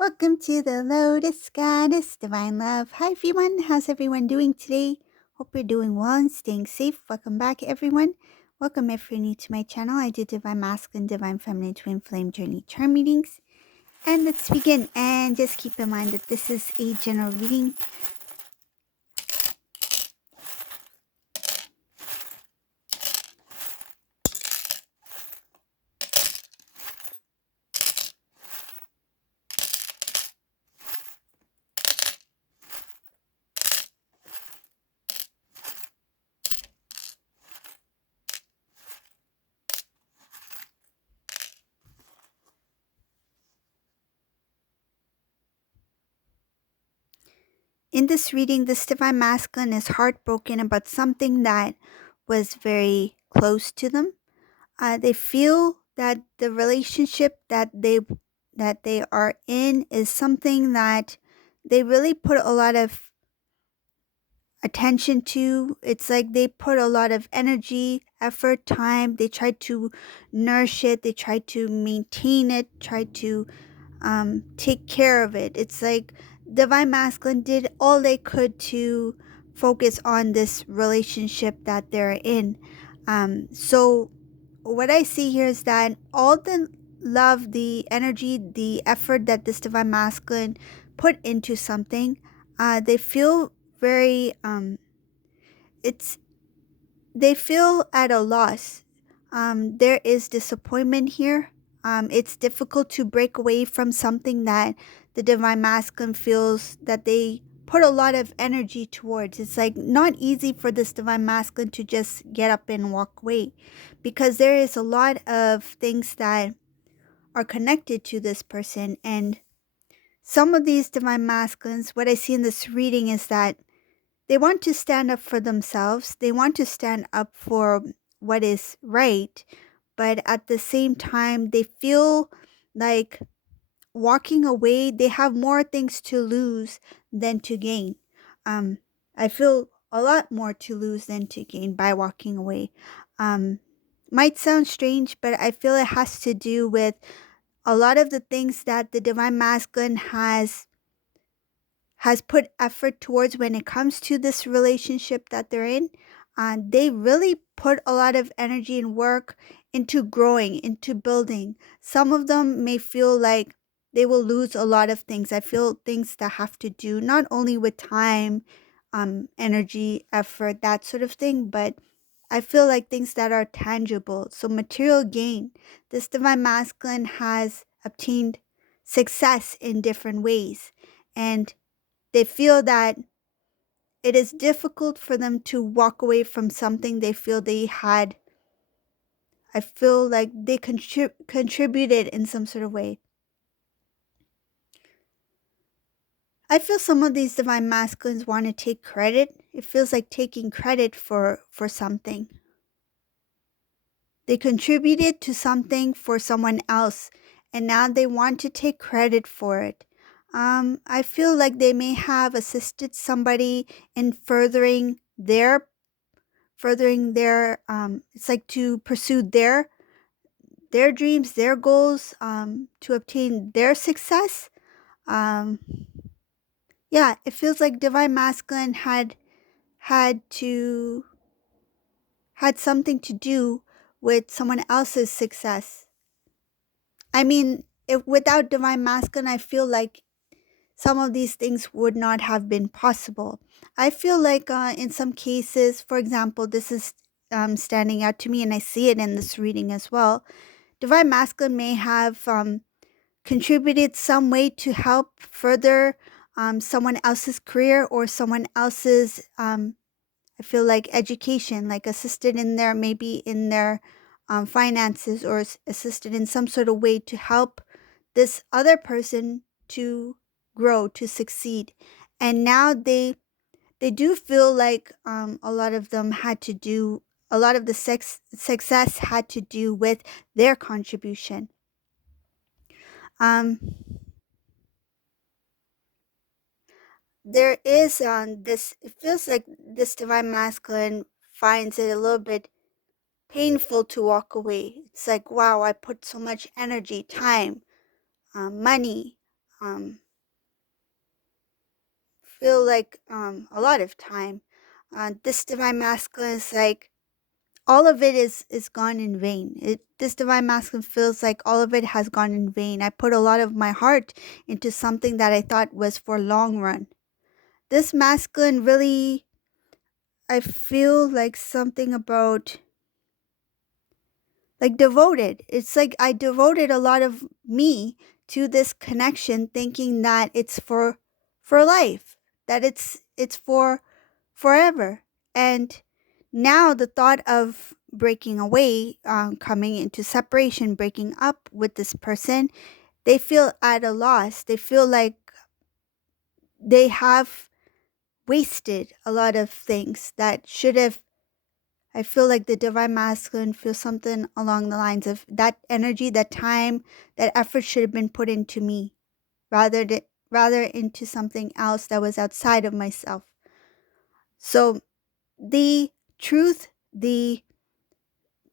Welcome to the Lotus Goddess Divine Love. Hi everyone, how's everyone doing today? Hope you're doing well and staying safe. Welcome back everyone. Welcome if you're new to my channel. I do Divine Masculine, Divine Feminine, Twin Flame Journey Charm readings. And let's begin. And just keep in mind that this is a general reading. In this reading, this Divine Masculine is heartbroken about something that was very close to them. They feel that the relationship that they are in is something that they really put a lot of attention to. It's like they put a lot of energy, effort, time. They try to nourish it. They try to maintain it. Try to take care of it. It's like Divine Masculine did all they could to focus on this relationship that they're in. So what I see here is that all the love, the energy, the effort that this Divine Masculine put into something, they feel very it's they feel at a loss. There is disappointment here. It's difficult to break away from something that the Divine Masculine feels that they put a lot of energy towards. It's like not easy for this Divine Masculine to just get up and walk away, because there is a lot of things that are connected to this person. And some of these Divine Masculines, what I see in this reading is that they want to stand up for themselves. They want to stand up for what is right. But at the same time, they feel like walking away, they have more things to lose than to gain. Um, I feel a lot more to lose than to gain by walking away. Might sound strange, but I feel it has to do with a lot of the things that the Divine Masculine has put effort towards when it comes to this relationship that they're in. They really put a lot of energy and work into growing, into building. Some of them may feel like they will lose a lot of things. I feel things that have to do not only with time, energy, effort, that sort of thing, but I feel like things that are tangible. So material gain. This Divine Masculine has obtained success in different ways. And they feel that it is difficult for them to walk away from something they feel they had. I feel like they contributed in some sort of way. I feel some of these Divine Masculines want to take credit. It feels like taking credit for something. They contributed to something for someone else, and now they want to take credit for it. I feel like they may have assisted somebody in furthering their it's like to pursue their dreams, their goals, to obtain their success. um yeah, it feels like Divine Masculine had to had something to do with someone else's success. I mean, if without Divine Masculine, I feel like some of these things would not have been possible. I feel like in some cases, for example, this is standing out to me, and I see it in this reading as well. Divine Masculine may have contributed some way to help further someone else's career or someone else's, I feel like, education, like assisted in their, maybe in their finances, or assisted in some sort of way to help this other person to grow, to succeed. And now they do feel like a lot of them had to do, a lot of the success had to do with their contribution. Um, there is this, it feels like this Divine Masculine finds it a little bit painful to walk away. It's like, wow, I put so much energy, time, money, um feel like a lot of time. This divine masculine is like all of it is gone in vain. This divine masculine feels like all of it has gone in vain. I put a lot of my heart into something that I thought was for long run. This masculine really, I feel like something about like devoted. It's like I devoted a lot of me to this connection thinking that it's for life, that it's for forever. And now the thought of breaking away, coming into separation, breaking up with this person, they feel at a loss. They feel like they have wasted a lot of things that should have. I feel like the divine masculine feels something along the lines of that energy, that time, that effort should have been put into me rather into something else that was outside of myself. So the truth, the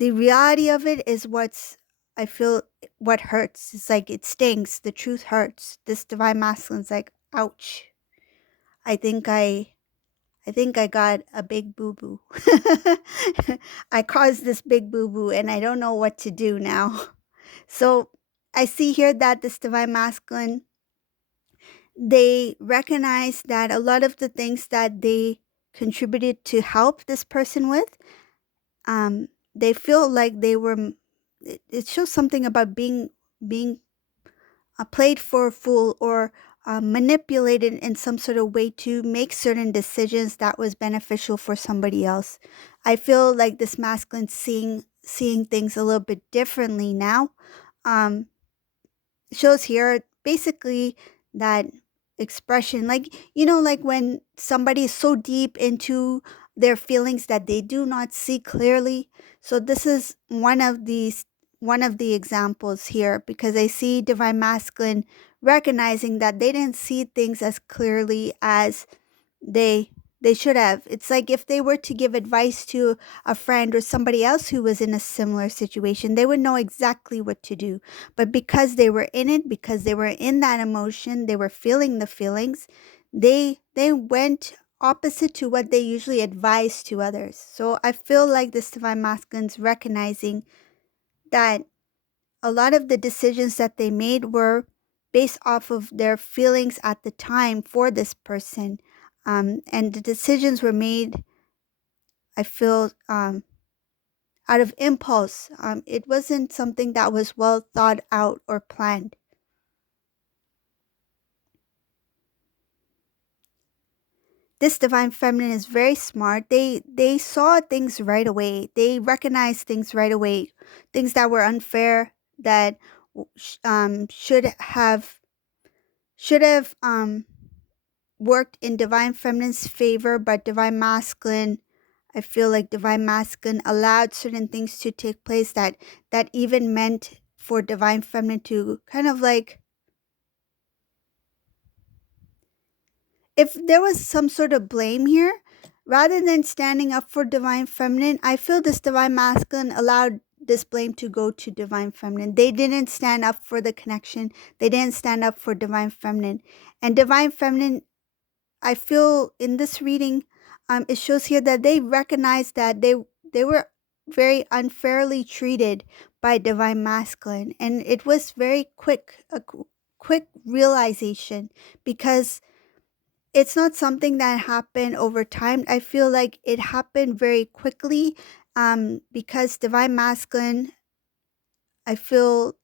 reality of it is what's I feel what hurts. It's like it stings. The truth hurts. This divine masculine's like, ouch. I think I I think I got a big boo boo. I caused this big boo boo and I don't know what to do now. So I see here that this divine masculine, they recognize that a lot of the things that they contributed to help this person with, they feel like they were, it shows something about being played for a fool or manipulated in some sort of way to make certain decisions that was beneficial for somebody else. I feel like this masculine seeing things a little bit differently now. Um, Shows here basically that expression, like like when somebody is so deep into their feelings that they do not see clearly. So this is one of the examples here, because I see divine masculine recognizing that they didn't see things as clearly as they they should have. It's like if they were to give advice to a friend or somebody else who was in a similar situation, they would know exactly what to do. But because they were in it, because they were in that emotion, they were feeling the feelings, they went opposite to what they usually advise to others. So I feel like this divine masculine's recognizing that a lot of the decisions that they made were based off of their feelings at the time for this person. And the decisions were made, I feel, out of impulse. It wasn't something that was well thought out or planned. This divine feminine is very smart. They saw things right away. They recognized things right away. Things that were unfair, that should have worked in divine feminine's favor, but divine masculine, I feel like divine masculine allowed certain things to take place that even meant for divine feminine to kind of like, if there was some sort of blame here, rather than standing up for divine feminine, I feel this divine masculine allowed this blame to go to divine feminine. They didn't stand up for the connection. They didn't stand up for divine feminine. And divine feminine, I feel in this reading, it shows here that they recognize that they were very unfairly treated by divine masculine, and it was very quick, quick realization, because it's not something that happened over time. I feel like it happened very quickly, because divine masculine, I feel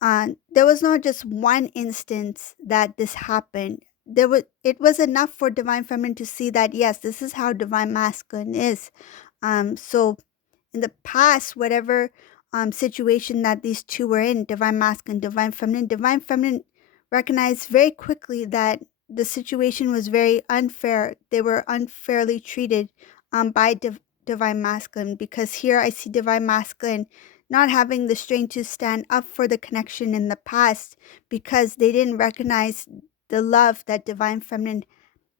there was not just one instance that this happened. It was enough for divine feminine to see that yes, this is how divine masculine is. So in the past, whatever situation that these two were in, divine masculine, divine feminine recognized very quickly that the situation was very unfair. They were unfairly treated by divine masculine, because here I see divine masculine not having the strength to stand up for the connection in the past, because they didn't recognize the love that divine feminine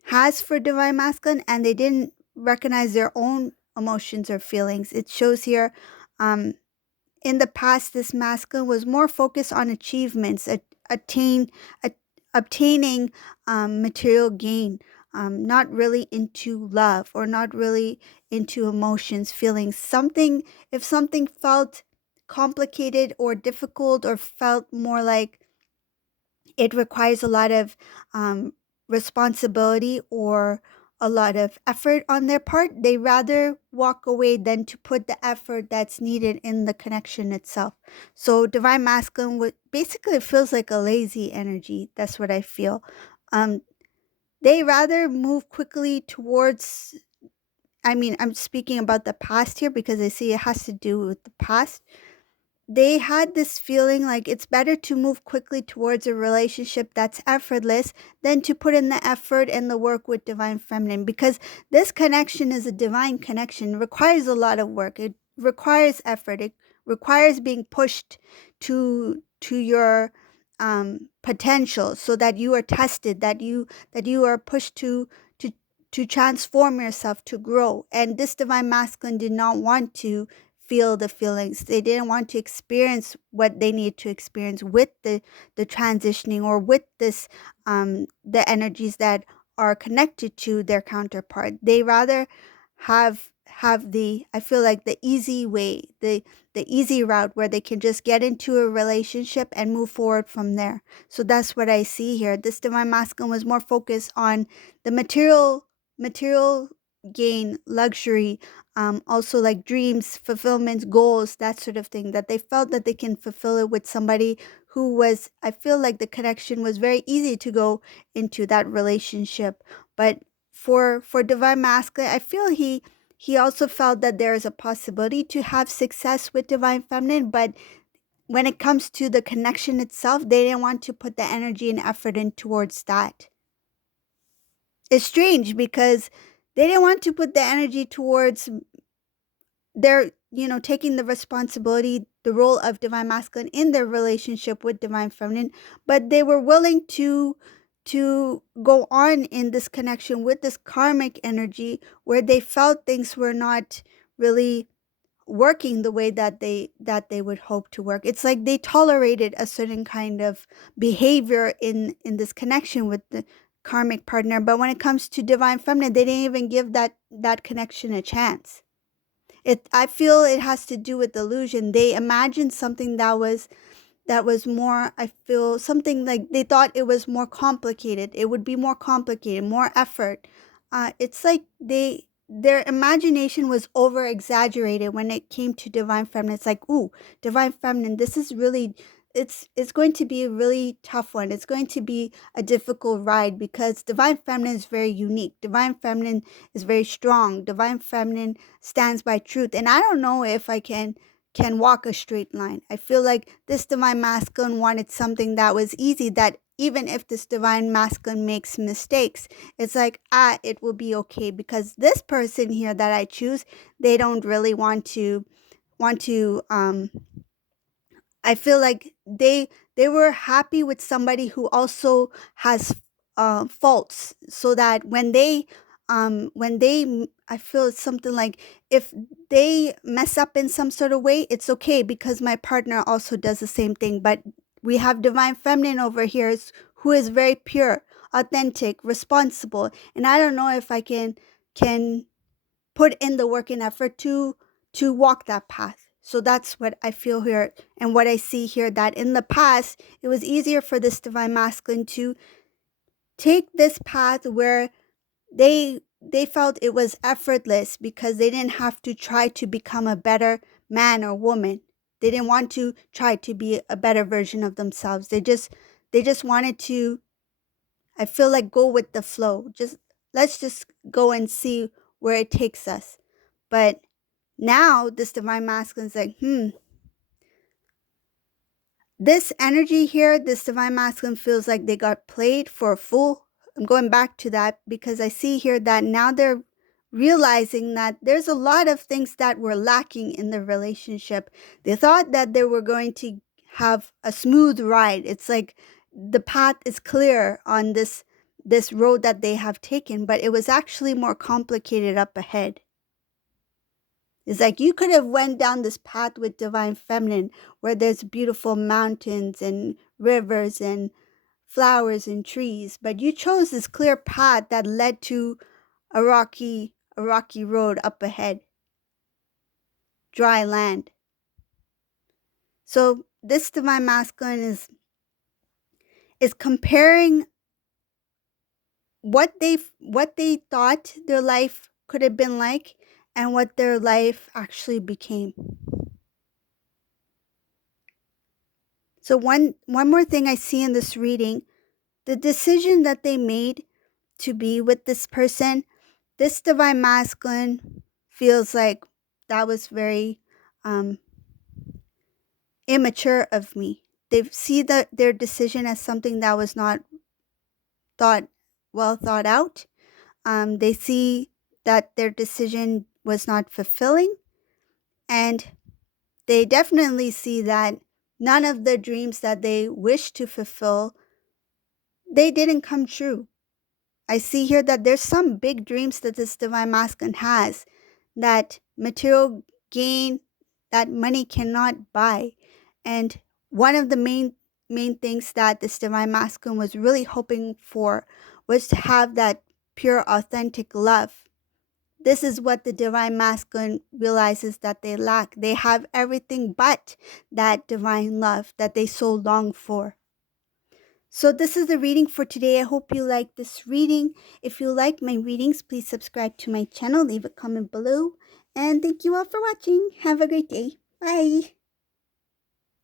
has for divine masculine, and they didn't recognize their own emotions or feelings. It shows here, in the past, this masculine was more focused on achievements, a, obtaining material gain, not really into love or not really into emotions, feelings. Something, if something felt complicated or difficult or felt more like it requires a lot of um, responsibility or a lot of effort on their part, they rather walk away than to put the effort that's needed in the connection itself. So divine masculine would basically it feels like a lazy energy. That's what I feel. Um, they rather move quickly towards. I mean, I'm speaking about the past here because I see it has to do with the past. They had this feeling like it's better to move quickly towards a relationship that's effortless than to put in the effort and the work with divine feminine, because this connection is a divine connection. It requires a lot of work. It requires effort. It requires being pushed to your potential, so that you are tested, that you are pushed to to transform yourself, to grow. And this divine masculine did not want to feel the feelings. They didn't want to experience what they need to experience with the transitioning, or with this the energies that are connected to their counterpart. They rather have the, I feel like, the easy way, the easy route where they can just get into a relationship and move forward from there. So that's what I see here. This divine masculine was more focused on the material gain, luxury, also like dreams, fulfillment, goals, that sort of thing, that they felt that they can fulfill it with somebody who was, I feel like the connection was very easy to go into that relationship. But for divine masculine, I feel he also felt that there is a possibility to have success with divine feminine, but when it comes to the connection itself, they didn't want to put the energy and effort in towards that. It's strange because they didn't want to put the energy towards their, taking the responsibility, the role of divine masculine in their relationship with divine feminine, but they were willing to go on in this connection with this karmic energy, where they felt things were not really working the way that they would hope to work. It's like they tolerated a certain kind of behavior in this connection with the karmic partner, but when it comes to divine feminine, they didn't even give that connection a chance. It I feel it has to do with illusion. They imagined something that was more, I feel, something like they thought it was more complicated. It would be more complicated, more effort. It's like their imagination was over exaggerated when it came to divine feminine. It's like, ooh, divine feminine, this is really, it's going to be a really tough one. It's going to be a difficult ride because divine feminine is very unique. Divine feminine is very strong. Divine feminine stands by truth. And I don't know if I can walk a straight line. I feel like this divine masculine wanted something that was easy, that even if this divine masculine makes mistakes, it's like, it will be okay, because this person here that I choose, they don't really want to I feel like they were happy with somebody who also has faults, so that when they I feel it's something like, if they mess up in some sort of way, it's okay because my partner also does the same thing. But we have divine feminine over here who is very pure, authentic, responsible, and I don't know if I can put in the work and effort to walk that path. So that's what I feel here and what I see here, that in the past it was easier for this divine masculine to take this path where they felt it was effortless because they didn't have to try to become a better man or woman. They didn't want to try to be a better version of themselves. They just wanted to, I feel like, go with the flow. Just let's just go and see where it takes us. But now this divine masculine is like, this energy here, this divine masculine feels like they got played for a fool. I'm going back to that because I see here that now they're realizing that there's a lot of things that were lacking in the relationship. They thought that they were going to have a smooth ride. It's like the path is clear on this road that they have taken, but it was actually more complicated up ahead. It's like you could have went down this path with divine feminine, where there's beautiful mountains and rivers and flowers and trees, but you chose this clear path that led to a rocky road up ahead, dry land. So this divine masculine is comparing what they thought their life could have been like and what their life actually became. So one more thing I see in this reading, the decision that they made to be with this person, this divine masculine feels like that was very um, immature of me. They see their decision as something that was not thought thought out. They see that their decision was not fulfilling, and they definitely see that none of the dreams that they wish to fulfill, they didn't come true. I see here that there's some big dreams that this divine masculine has that material gain, that money cannot buy. And one of the main things that this divine masculine was really hoping for was to have that pure authentic love. This is what the divine masculine realizes that they lack. They have everything but that divine love that they so long for. So this is the reading for today. I hope you like this reading. If you like my readings, please subscribe to my channel, leave a comment below, and thank you all for watching. Have a great day. Bye.